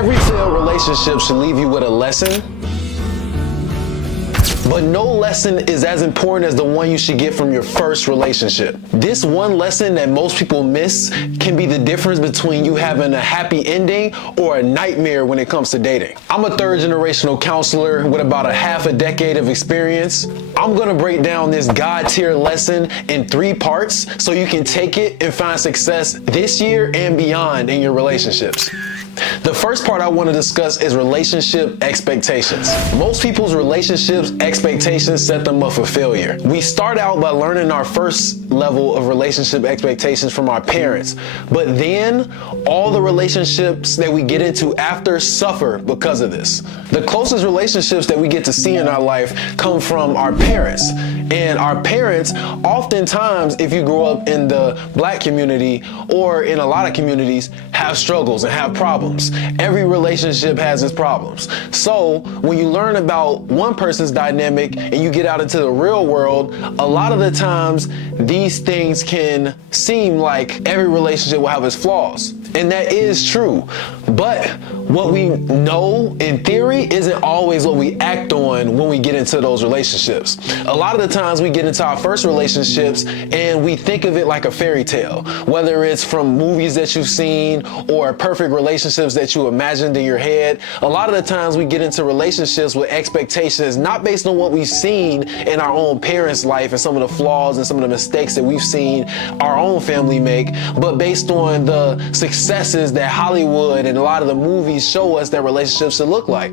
Every failed relationship should leave you with a lesson, but no lesson is as important as the one you should get from your first relationship. This one lesson that most people miss can be the difference between you having a happy ending or a nightmare when it comes to dating. I'm a third generational counselor with about a half a decade of experience. I'm gonna break down this God-Teir lesson in 3 parts so you can take it and find success this year and beyond in your relationships. The first part I want to discuss is relationship expectations. Most people's relationships expectations set them up for failure. We start out by learning our first level of relationship expectations from our parents, but then all the relationships that we get into after suffer because of this. The closest relationships that we get to see in our life come from our parents. And our parents, oftentimes, if you grow up in the Black community or in a lot of communities, have struggles and have problems. Every relationship has its problems. So when you learn about one person's dynamic and you get out into the real world, a lot of the times these things can seem like every relationship will have its flaws. And that is true. But what we know in theory isn't always what we act on when we get into those relationships. A lot of the times we get into our first relationships and we think of it like a fairy tale, whether it's from movies that you've seen or perfect relationships that you imagined in your head. A lot of the times we get into relationships with expectations not based on what we've seen in our own parents' life and some of the flaws and some of the mistakes that we've seen our own family make, but based on the successes that Hollywood and a lot of the movies show us that relationships should look like.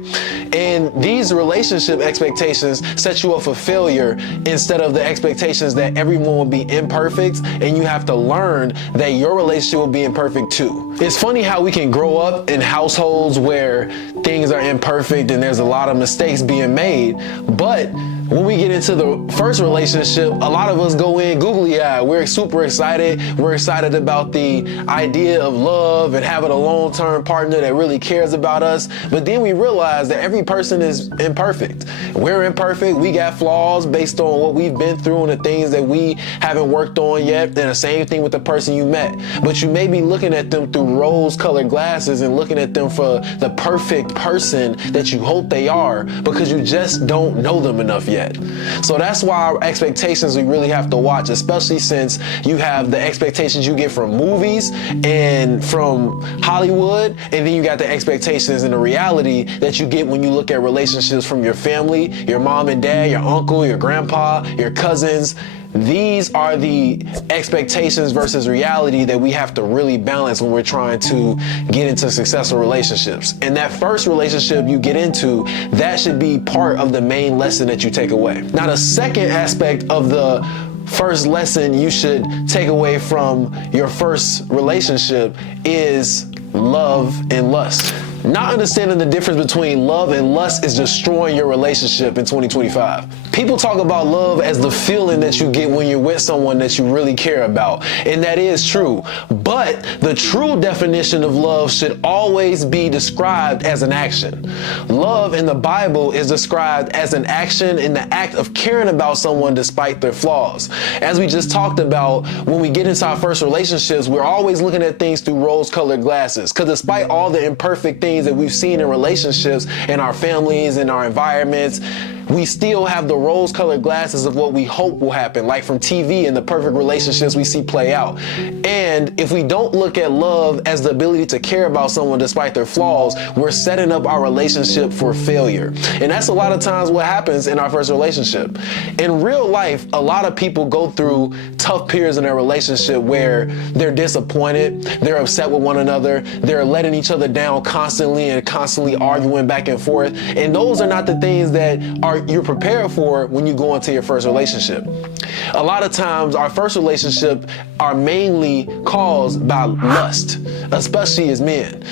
And these relationship expectations set you up for failure instead of the expectations that everyone will be imperfect and you have to learn that your relationship will be imperfect too. It's funny how we can grow up in households where things are imperfect and there's a lot of mistakes being made, but when we get into the first relationship, a lot of us go in googly-eyed. We're super excited. We're excited about the idea of love and having a long-term partner that really cares about us. But then we realize that every person is imperfect. We're imperfect. We got flaws based on what we've been through and the things that we haven't worked on yet. And the same thing with the person you met. But you may be looking at them through rose-colored glasses and looking at them for the perfect person that you hope they are because you just don't know them enough yet. So that's why our expectations we really have to watch, especially since you have the expectations you get from movies and from Hollywood, and then you got the expectations and the reality that you get when you look at relationships from your family, your mom and dad, your uncle, your grandpa, your cousins. These are the expectations versus reality that we have to really balance when we're trying to get into successful relationships. And that first relationship you get into, that should be part of the main lesson that you take away. Now, the second aspect of the first lesson you should take away from your first relationship is love and lust. Not understanding the difference between love and lust is destroying your relationship in 2025. People talk about love as the feeling that you get when you're with someone that you really care about, and that is true. But the true definition of love should always be described as an action. Love in the Bible is described as an action in the act of caring about someone despite their flaws. As we just talked about, when we get into our first relationships, we're always looking at things through rose-colored glasses, because despite all the imperfect things that we've seen in relationships, in our families, in our environments, we still have the rose-colored glasses of what we hope will happen, like from TV and the perfect relationships we see play out. And if we don't look at love as the ability to care about someone despite their flaws, we're setting up our relationship for failure. And that's a lot of times what happens in our first relationship. In real life, a lot of people go through tough periods in their relationship where they're disappointed, they're upset with one another, they're letting each other down constantly and constantly arguing back and forth. And those are not the things that you're prepared for when you go into your first relationship. A lot of times our first relationship are mainly caused by lust, especially as men.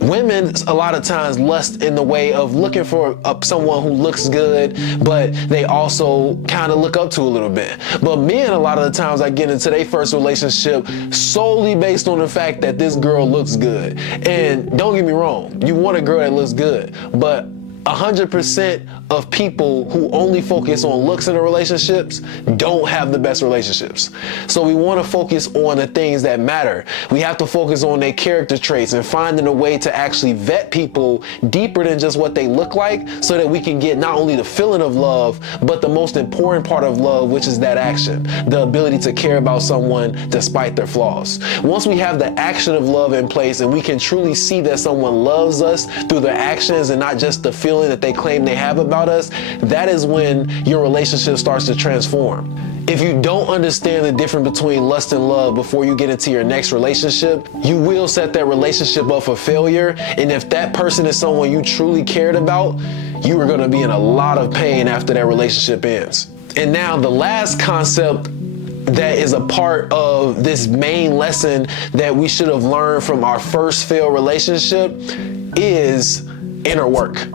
Women, a lot of times, lust in the way of looking for someone who looks good, but they also kind of look up to a little bit. But men, a lot of the times, I get into their first relationship solely based on the fact that this girl looks good. And don't get me wrong, you want a girl that looks good, but 100% of people who only focus on looks in the relationships don't have the best relationships. So we want to focus on the things that matter. We have to focus on their character traits and finding a way to actually vet people deeper than just what they look like, so that we can get not only the feeling of love, but the most important part of love, which is that action, the ability to care about someone despite their flaws. Once we have the action of love in place and we can truly see that someone loves us through their actions and not just the feeling that they claim they have about us, that is when your relationship starts to transform. If you don't understand the difference between lust and love before you get into your next relationship, you will set that relationship up for failure. And if that person is someone you truly cared about, you are going to be in a lot of pain after that relationship ends. And now the last concept that is a part of this main lesson that we should have learned from our first failed relationship is inner work.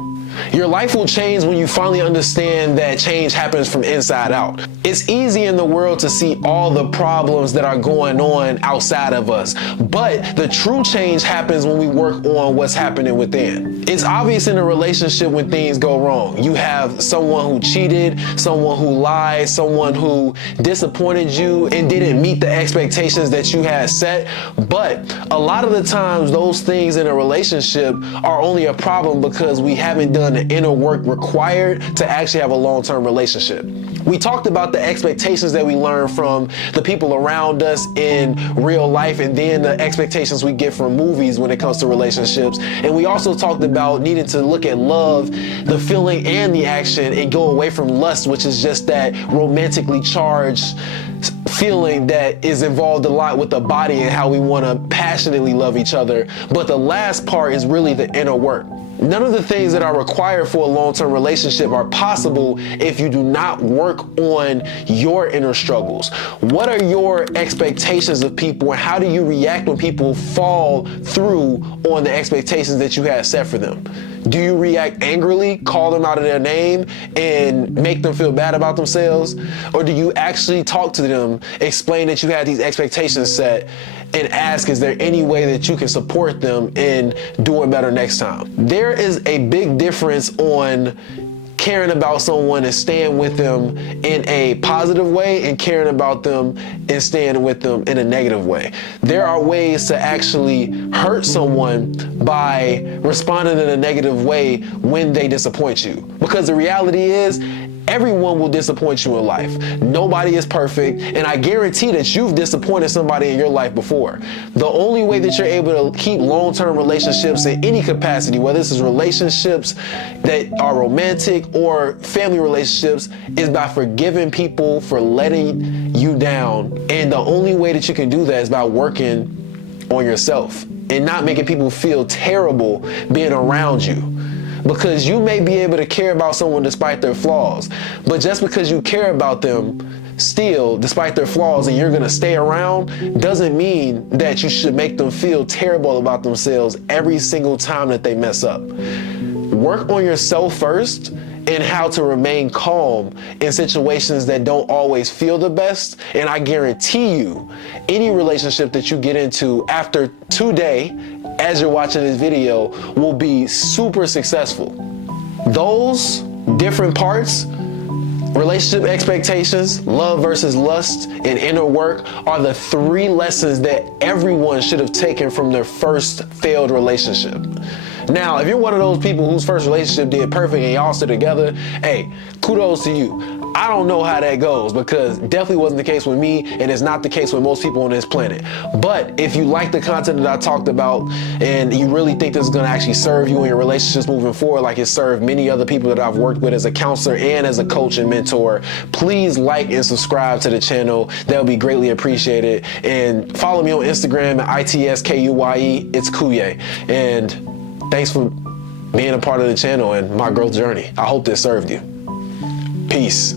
Your life will change when you finally understand that change happens from inside out. It's easy in the world to see all the problems that are going on outside of us, but the true change happens when we work on what's happening within. It's obvious in a relationship when things go wrong. You have someone who cheated, someone who lied, someone who disappointed you and didn't meet the expectations that you had set. But a lot of the times those things in a relationship are only a problem because we haven't done the inner work required to actually have a long-term relationship. We talked about the expectations that we learn from the people around us in real life, and then the expectations we get from movies when it comes to relationships. And we also talked about needing to look at love, the feeling and the action, and go away from lust, which is just that romantically charged feeling that is involved a lot with the body and how we want to passionately love each other. But the last part is really the inner work. None of the things that are required for a long-term relationship are possible if you do not work on your inner struggles. What are your expectations of people, and how do you react when people fall through on the expectations that you have set for them? Do you react angrily, call them out of their name, and make them feel bad about themselves? Or do you actually talk to them, explain that you had these expectations set, and ask, is there any way that you can support them in doing better next time? There is a big difference on caring about someone and staying with them in a positive way and caring about them and staying with them in a negative way. There are ways to actually hurt someone by responding in a negative way when they disappoint you. Because the reality is, everyone will disappoint you in life. Nobody is perfect, and I guarantee that you've disappointed somebody in your life before. The only way that you're able to keep long-term relationships in any capacity, whether this is relationships that are romantic or family relationships, is by forgiving people for letting you down. And the only way that you can do that is by working on yourself and not making people feel terrible being around you. Because you may be able to care about someone despite their flaws, but just because you care about them still despite their flaws and you're gonna stay around doesn't mean that you should make them feel terrible about themselves every single time that they mess up. Work on yourself first and how to remain calm in situations that don't always feel the best. And I guarantee you, any relationship that you get into after today, as you're watching this video, will be super successful. Those different parts, relationship expectations, love versus lust, and inner work, are the 3 lessons that everyone should have taken from their first failed relationship. Now, if you're one of those people whose first relationship did perfect and y'all still together, hey, kudos to you. I don't know how that goes, because definitely wasn't the case with me, and it's not the case with most people on this planet. But if you like the content that I talked about and you really think this is going to actually serve you in your relationships moving forward, like it served many other people that I've worked with as a counselor and as a coach and mentor, please like and subscribe to the channel. That would be greatly appreciated. And follow me on Instagram at ITSKUYE. It's Kuye. And thanks for being a part of the channel and my growth journey. I hope this served you. Peace.